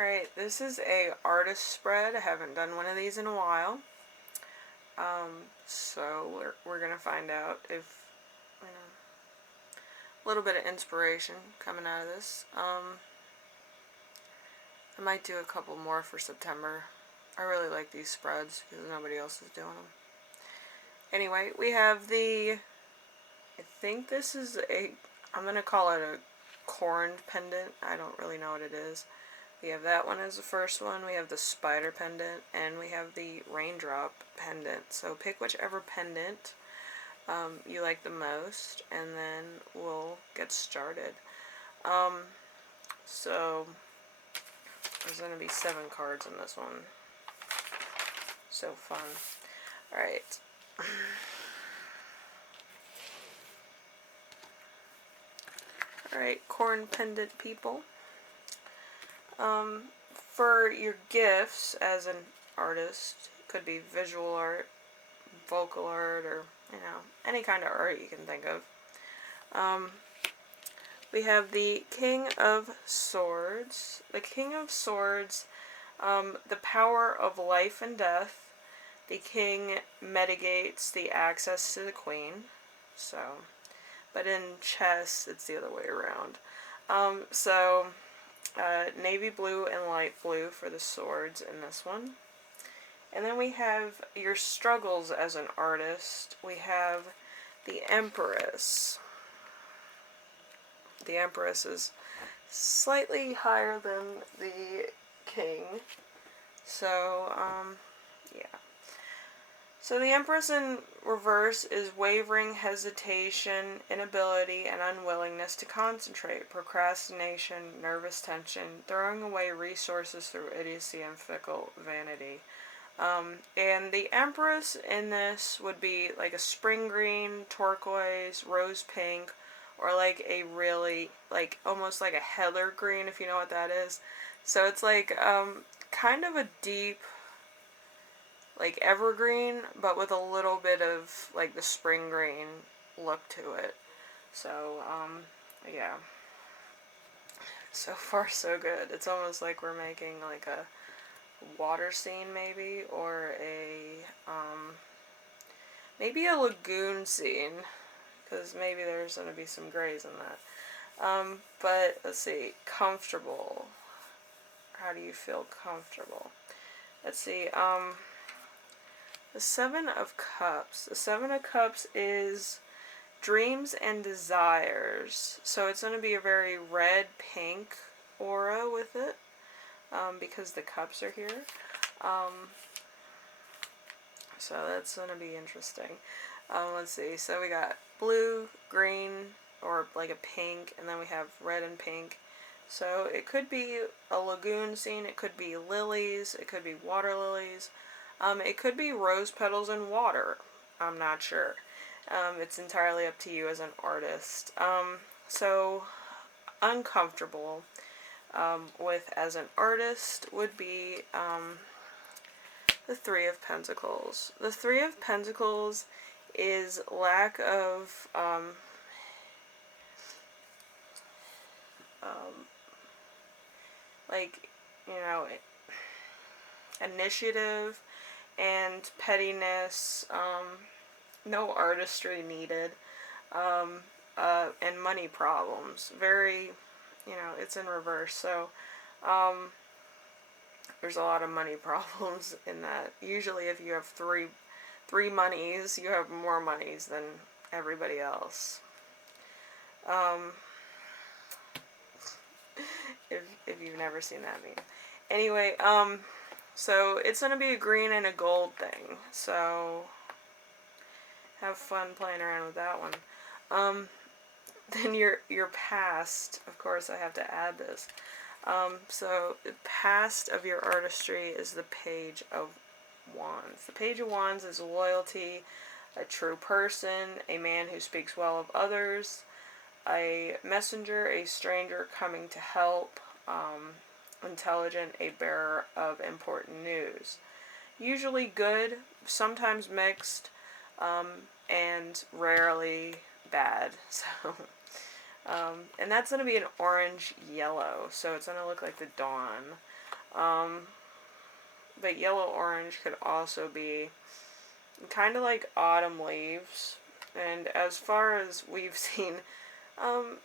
Alright, this is a artist spread. I haven't done one of these in a while. So we're gonna find out if, you know, a little bit of inspiration coming out of this. I might do a couple more for September. I really like these spreads because nobody else is doing them. Anyway, we have I think this is I'm gonna call it a corn pendant. I don't really know what it is. We have that one as the first one, we have the spider pendant, and we have the raindrop pendant. So pick whichever pendant you like the most, and then we'll get started. So there's going to be 7 cards in this one. So fun. Alright. Alright, corn pendant people. For your gifts as an artist, it could be visual art, vocal art, or, any kind of art you can think of. We have the King of Swords. The King of Swords, the power of life and death. The King mitigates the access to the Queen. So, but in chess, it's the other way around. Navy blue and light blue for the swords in this one. And then we have your struggles as an artist. We have the Empress. The Empress is slightly higher than the King. So, yeah. So the Empress in reverse is wavering, hesitation, inability, and unwillingness to concentrate, procrastination, nervous tension, throwing away resources through idiocy and fickle vanity. And the Empress in this would be like a spring green, turquoise, rose pink, or like a really, like almost like a heather green, if you know what that is. So it's like kind of a deep, like evergreen, but with a little bit of like the spring green look to it. So yeah. So far so good. It's almost like we're making like a water scene maybe, or maybe a lagoon scene, because maybe there's going to be some grays in that. But let's see, comfortable. How do you feel comfortable? Let's see, the 7 of Cups. The 7 of Cups is dreams and desires. So it's going to be a very red-pink aura with it, because the cups are here. So that's going to be interesting. Let's see, so we got blue, green, or like a pink, and then we have red and pink. So it could be a lagoon scene, it could be lilies, it could be water lilies, it could be rose petals and water. I'm not sure. It's entirely up to you as an artist. So uncomfortable with as an artist would be the 3 of Pentacles. The 3 of Pentacles is lack of like, initiative and pettiness, no artistry needed, and money problems. Very, it's in reverse. So, there's a lot of money problems in that. Usually if you have three monies, you have more monies than everybody else. If you've never seen that meme. Anyway, so it's going to be a green and a gold thing. So have fun playing around with that one. Then your past, of course I have to add this. So the past of your artistry is the Page of Wands. The Page of Wands is loyalty, a true person, a man who speaks well of others, a messenger, a stranger coming to help, intelligent, a bearer of important news. Usually good, sometimes mixed, and rarely bad. So, and that's going to be an orange-yellow, so it's going to look like the dawn. But yellow-orange could also be kind of like autumn leaves. And as far as we've seen,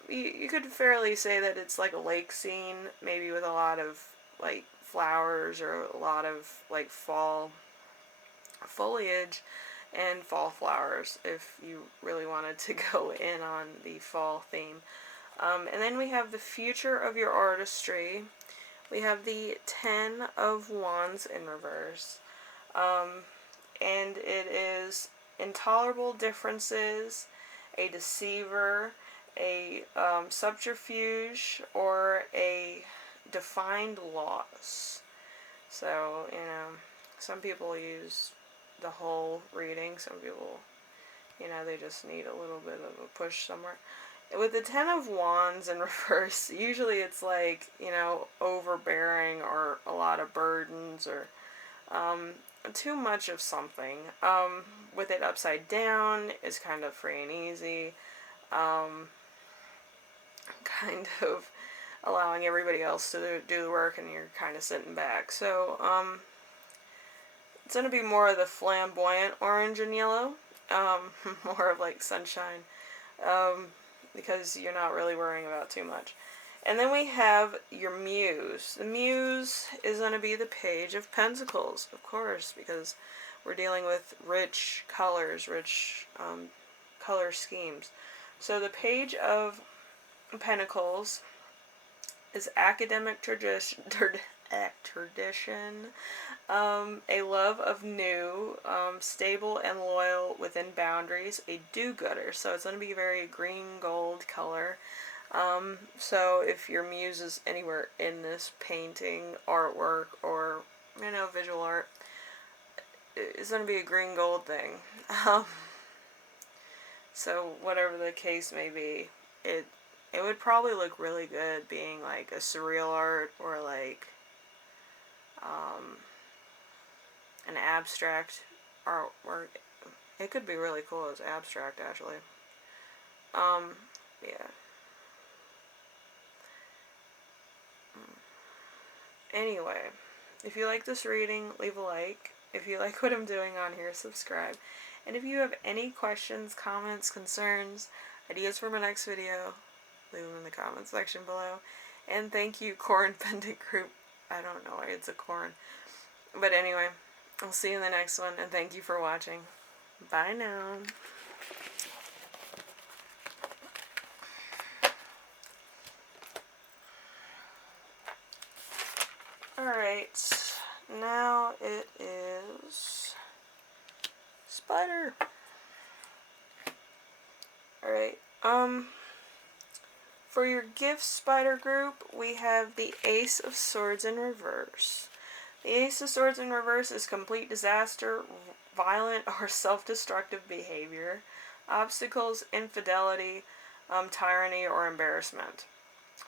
you could fairly say that it's like a lake scene, maybe with a lot of like flowers or a lot of like fall foliage and fall flowers if you really wanted to go in on the fall theme. And then we have the future of your artistry. We have the Ten of Wands in reverse. And it is intolerable differences, a deceiver, a subterfuge, or a defined loss. So, some people use the whole reading. Some people, they just need a little bit of a push somewhere. With the Ten of Wands in reverse, usually it's like, overbearing or a lot of burdens or too much of something. With it upside down, it's kind of free and easy. Kind of allowing everybody else to do the work and you're kind of sitting back. So, it's going to be more of the flamboyant orange and yellow. More of like sunshine. Because you're not really worrying about too much. And then we have your Muse. The Muse is going to be the Page of Pentacles, of course, because we're dealing with rich colors, rich color schemes. So the Page of Pentacles is academic tradition, a love of new, stable and loyal within boundaries, a do-gooder. So it's going to be a very green gold color. So if your muse is anywhere in this painting, artwork, or, visual art, it's going to be a green gold thing. So whatever the case may be, it would probably look really good being like a surreal art or like an abstract artwork. It could be really cool as abstract, actually. Yeah. Anyway, if you like this reading, leave a like. If you like what I'm doing on here, subscribe. And if you have any questions, comments, concerns, ideas for my next video, leave them in the comment section below. And thank you, Corn Pendant Group. I don't know why it's a corn. But anyway, I'll see you in the next one, and thank you for watching. Bye now. Alright, now it is Spider. Alright, for your gift Spider group, we have the Ace of Swords in reverse. The Ace of Swords in reverse is complete disaster, violent or self-destructive behavior, obstacles, infidelity, tyranny, or embarrassment.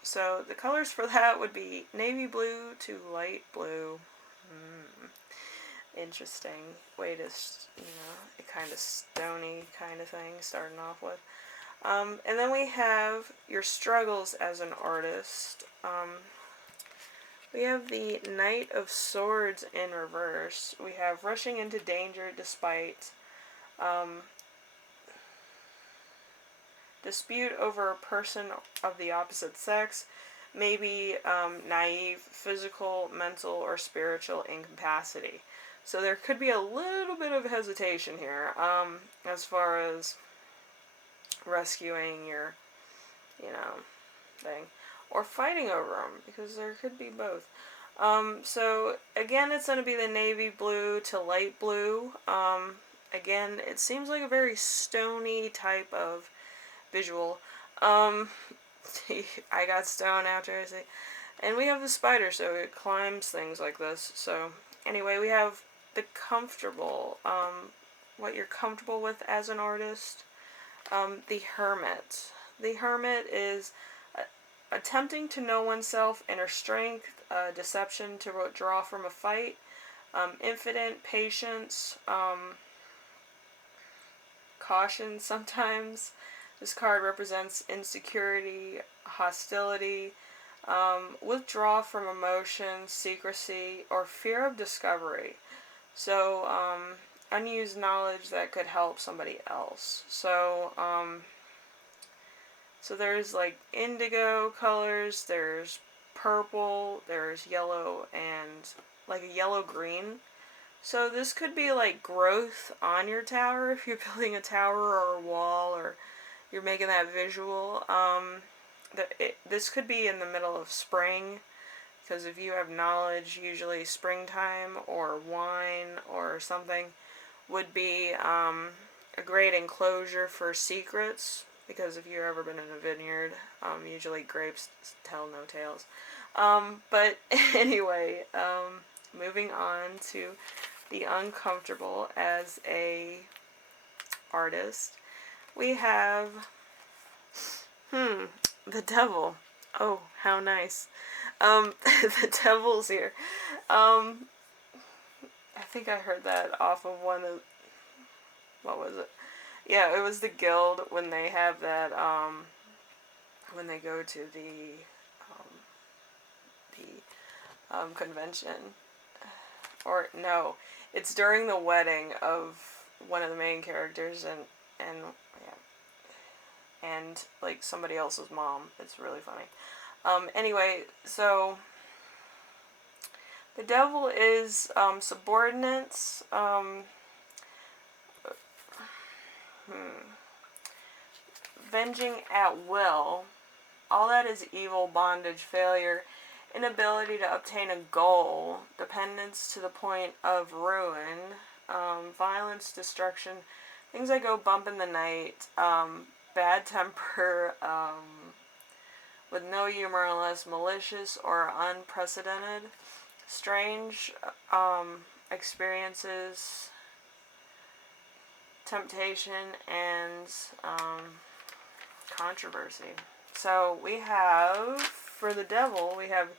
So the colors for that would be navy blue to light blue. Interesting way to, a kind of stony kind of thing starting off with. And then we have your struggles as an artist. We have the Knight of Swords in reverse. We have rushing into danger despite dispute over a person of the opposite sex, maybe naive, physical, mental, or spiritual incapacity. So there could be a little bit of hesitation here as far as rescuing your, thing. Or fighting over them, because there could be both. So again, it's going to be the navy blue to light blue. Again, it seems like a very stony type of visual. I got stone after I say. And we have the spider, so it climbs things like this. So anyway, we have the comfortable, what you're comfortable with as an artist. The Hermit. The Hermit is attempting to know oneself, inner strength, deception to withdraw from a fight, infinite patience, caution sometimes. This card represents insecurity, hostility, Withdraw from emotion, secrecy, or fear of discovery. So, unused knowledge that could help somebody else. So there's like indigo colors, there's purple, there's yellow, and like a yellow-green. So this could be like growth on your tower if you're building a tower or a wall, or you're making that visual. This could be in the middle of spring, because if you have knowledge, usually springtime or wine or something would be a great enclosure for secrets, because if you've ever been in a vineyard, usually grapes tell no tales. But anyway, moving on to the uncomfortable as a artist, we have the devil. Oh, how nice. The devil's here. I think I heard that off of one of, what was it? Yeah, it was the guild when they have that, when they go to the convention. Or, no, it's during the wedding of one of the main characters, and like somebody else's mom. It's really funny. Anyway, so the devil is subordinates, venging at will. All that is evil, bondage, failure, inability to obtain a goal, dependence to the point of ruin, violence, destruction, things that go bump in the night, bad temper, with no humor unless malicious or unprecedented, strange experiences, temptation, and controversy. So we have, for the devil, we have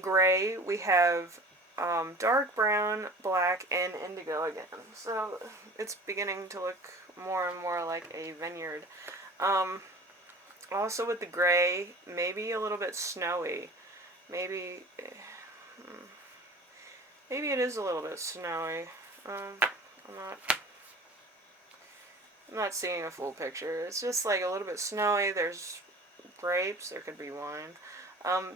gray, we have dark brown, black, and indigo again. So it's beginning to look more and more like a vineyard. Also with the gray, maybe a little bit snowy. Maybe it is a little bit snowy. I'm not seeing a full picture. It's just like a little bit snowy. There's grapes. There could be wine.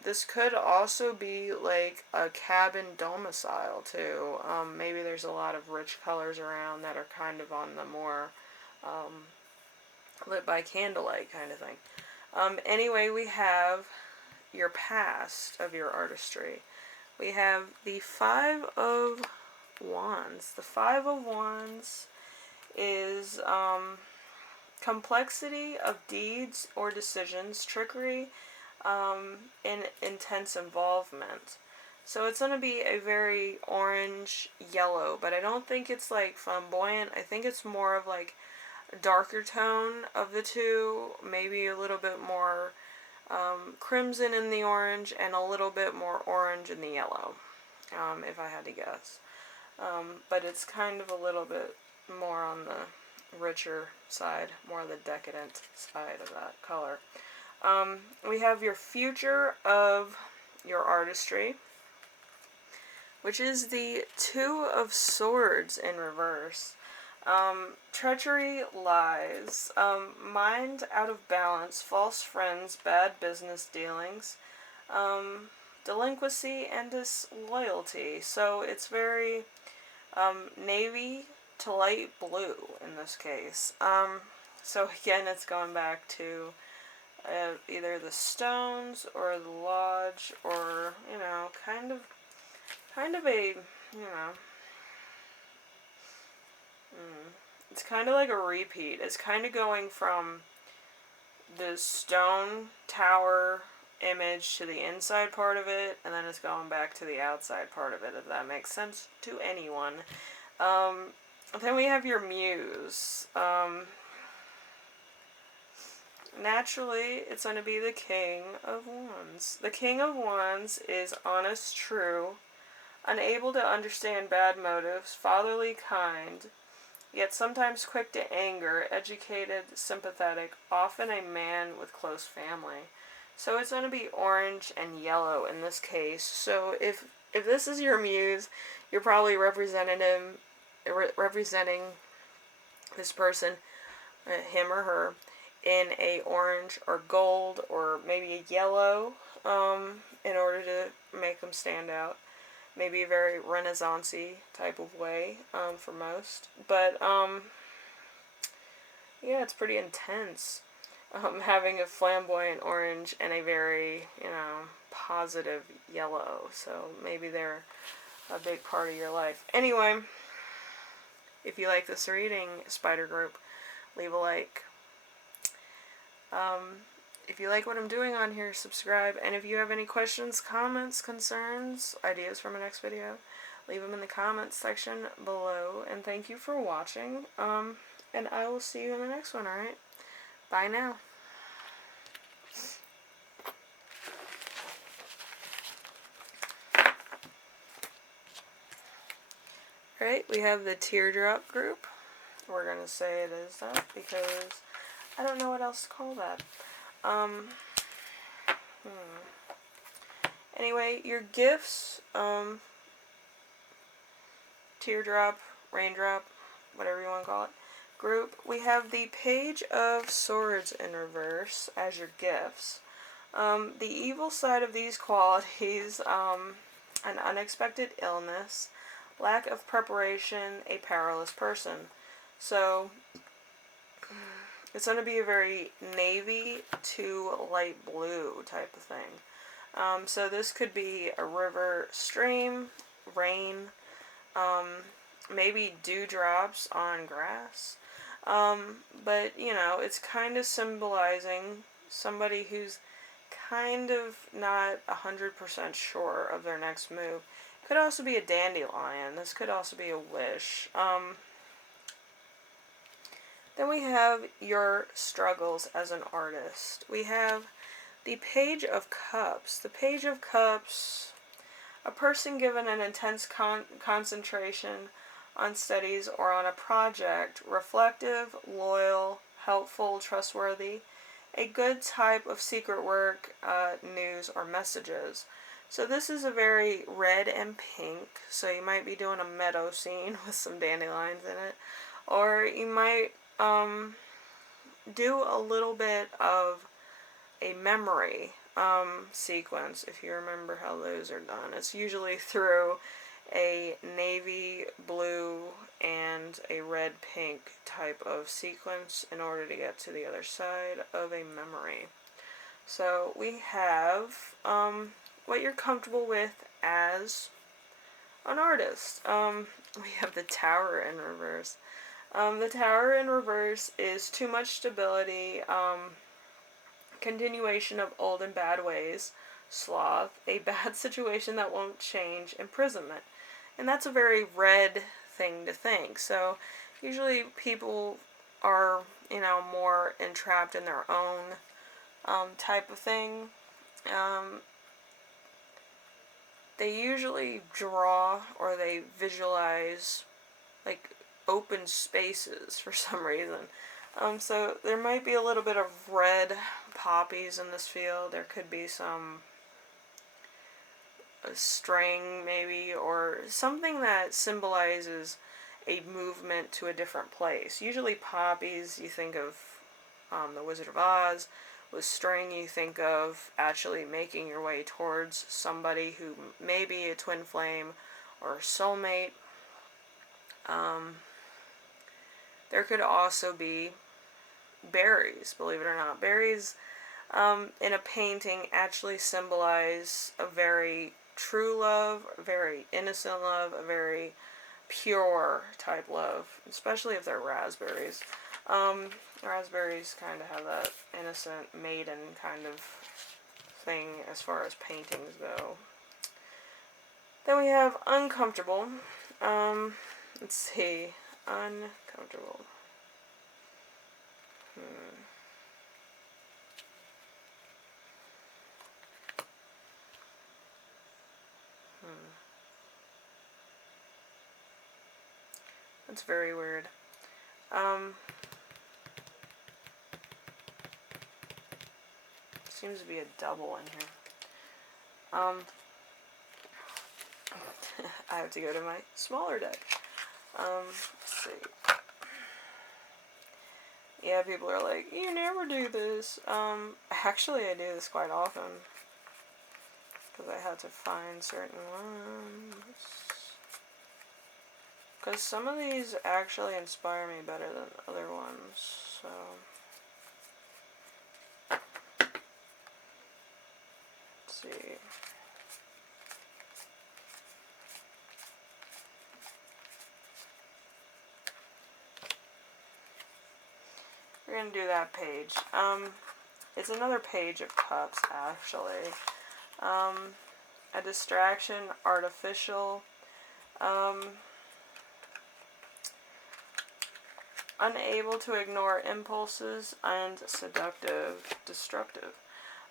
This could also be like a cabin domicile too. Maybe there's a lot of rich colors around that are kind of on the more lit by candlelight kind of thing. Anyway, we have your past of your artistry. We have the Five of Wands. The Five of Wands is complexity of deeds or decisions, trickery, and intense involvement. So it's going to be a very orange yellow, but I don't think it's like flamboyant. I think it's more of like a darker tone of the two, maybe a little bit more crimson in the orange and a little bit more orange in the yellow, if I had to guess. But it's kind of a little bit more on the richer side, more the decadent side of that color. We have your future of your artistry, which is the Two of Swords in reverse. Treachery, lies, mind out of balance, false friends, bad business dealings, delinquency, and disloyalty. So it's very navy to light blue in this case. So again, it's going back to either the stones or the lodge, or kind of a it's kind of like a repeat. It's kind of going from the stone tower image to the inside part of it, and then it's going back to the outside part of it, if that makes sense to anyone. Then we have your muse. Naturally, it's going to be the King of Wands. The King of Wands is honest, true, unable to understand bad motives, fatherly, kind, yet sometimes quick to anger, educated, sympathetic, often a man with close family. So it's going to be orange and yellow in this case. So if this is your muse, you're probably representing this person, him or her, in a orange or gold or maybe a yellow, in order to make them stand out. Maybe a very Renaissance-y type of way, for most. But yeah, it's pretty intense. Having a flamboyant orange and a very, positive yellow. So maybe they're a big part of your life. Anyway, if you like this reading, Spider Group, leave a like. If you like what I'm doing on here, subscribe. And if you have any questions, comments, concerns, ideas for my next video, leave them in the comments section below. And thank you for watching. And I will see you in the next one, alright? Bye now. Alright, we have the teardrop group. We're going to say it is that because I don't know what else to call that. Anyway, your gifts, teardrop, raindrop, whatever you want to call it, group, we have the Page of Swords in reverse as your gifts. The evil side of these qualities, an unexpected illness, lack of preparation, a powerless person. So it's going to be a very navy to light blue type of thing. So this could be a river, stream, rain, maybe dewdrops on grass. But, it's kind of symbolizing somebody who's kind of not 100% sure of their next move. It could also be a dandelion. This could also be a wish. Then we have your struggles as an artist. We have the Page of Cups. The Page of Cups, a person given an intense concentration on studies or on a project, reflective, loyal, helpful, trustworthy, a good type of secret work, news, or messages. So this is a very red and pink, so you might be doing a meadow scene with some dandelions in it, or you might do a little bit of a memory sequence, if you remember how those are done. It's usually through a navy blue and a red pink type of sequence in order to get to the other side of a memory. So we have what you're comfortable with as an artist. We have the Tower in reverse. The Tower in reverse is too much stability, continuation of old and bad ways, sloth, a bad situation that won't change, imprisonment. And that's a very red thing to think. So usually people are, more entrapped in their own type of thing. They usually draw or they visualize like open spaces for some reason. So there might be a little bit of red poppies in this field. There could be some a string maybe, or something that symbolizes a movement to a different place. Usually poppies, you think of the Wizard of Oz. With string, you think of actually making your way towards somebody who may be a twin flame or a soulmate. There could also be berries, believe it or not. Berries in a painting actually symbolize a very true love, a very innocent love, a very pure type love, especially if they're raspberries. Raspberries kind of have that innocent maiden kind of thing as far as paintings go. Then we have uncomfortable. Let's see. Uncomfortable. That's very weird. seems to be a double in here. I have to go to my smaller deck. Let's see. Yeah, people are like, you never do this. Actually, I do this quite often. Because I had to find certain ones. Because some of these actually inspire me better than other ones, so... Let's see. We're gonna do that page. It's another page of cups, actually. A distraction, artificial, unable to ignore impulses, and seductive, destructive.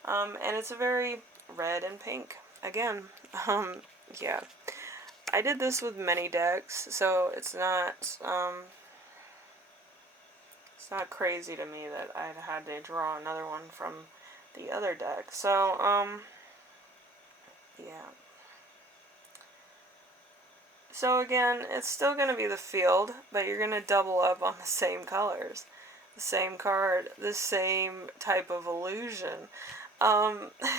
And it's a very red and pink. Again, yeah. I did this with many decks, so it's not crazy to me that I'd had to draw another one from the other deck. So, yeah. So again, it's still going to be the field, but you're going to double up on the same colors. The same card, the same type of illusion,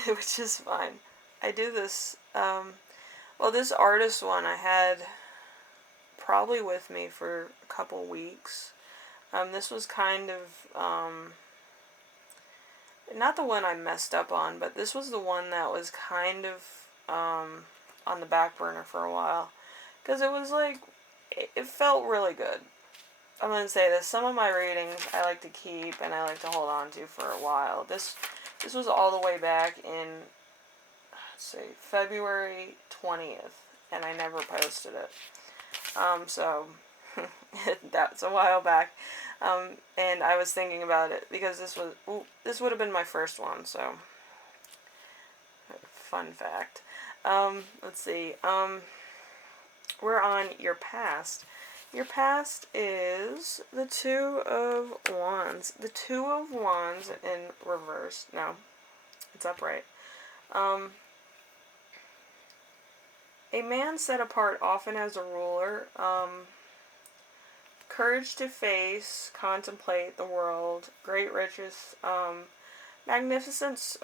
which is fine. I do this, well, this artist one I had probably with me for a couple weeks. This was kind of, not the one I messed up on, but this was the one that was kind of on the back burner for a while. Because it was like, it felt really good. I'm going to say this, some of my readings I like to keep and I like to hold on to for a while. This was all the way back in, let's see, February 20th, and I never posted it. So, that's a while back. And I was thinking about it, because this would have been my first one, so, fun fact. Let's see, we're on your past. Your past is the Two of Wands. The Two of Wands in reverse. No, it's upright. A man set apart often as a ruler. Courage to face, contemplate the world. Great riches. Magnificent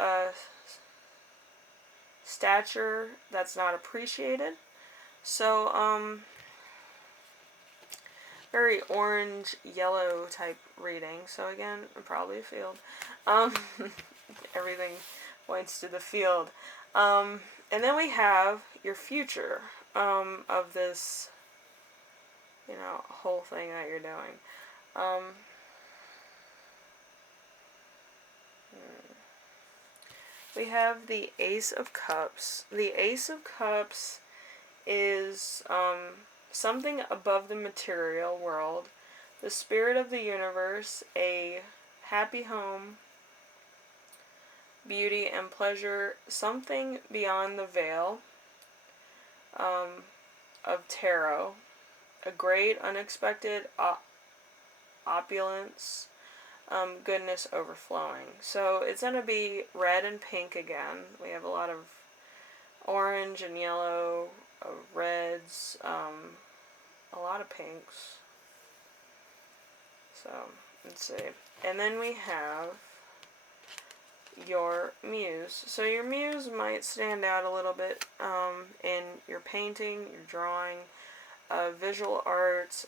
stature that's not appreciated. So, very orange, yellow type reading. So again, probably a field. Everything points to the field. And then we have your future of this, you know, whole thing that you're doing. We have the Ace of Cups. The Ace of Cups is something above the material world, the spirit of the universe, a happy home, beauty and pleasure, something beyond the veil of tarot, a great unexpected opulence, goodness overflowing. So it's going to be red and pink again. We have a lot of orange and yellow, reds, a lot of pinks. So, let's see. And then we have your muse. So your muse might stand out a little bit in your painting, your drawing, visual arts,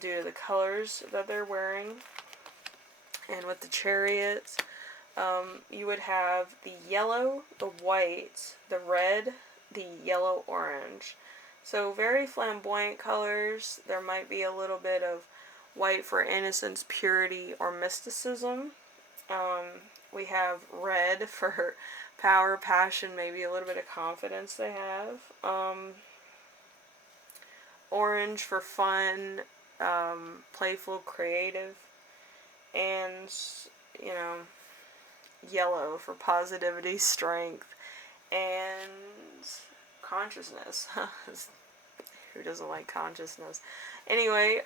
due to the colors that they're wearing. And with the chariots, you would have the yellow, the white, the red, the yellow-orange. So very flamboyant colors. There might be a little bit of white for innocence, purity, or mysticism. We have red for power, passion, maybe a little bit of confidence they have. Orange for fun, playful, creative. And, you know, yellow for positivity, strength, and consciousness. Who doesn't like consciousness? Anyway,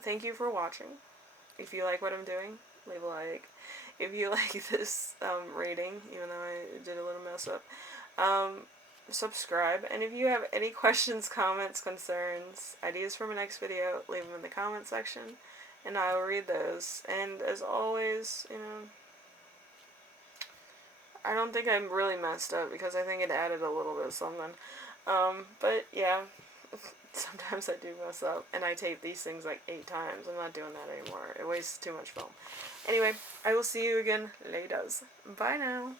thank you for watching. If you like what I'm doing, leave a like. if you like this rating, even though I did a little mess up. Um, subscribe, and if you have any questions, comments, concerns, ideas for my next video, leave them in the comment section, and I will read those. And as always, you know, I don't think I'm really messed up because I think it added a little bit of something. But yeah, sometimes I do mess up, and I tape these things like 8 times. I'm not doing that anymore. It wastes too much film. Anyway, I will see you again later. Bye now.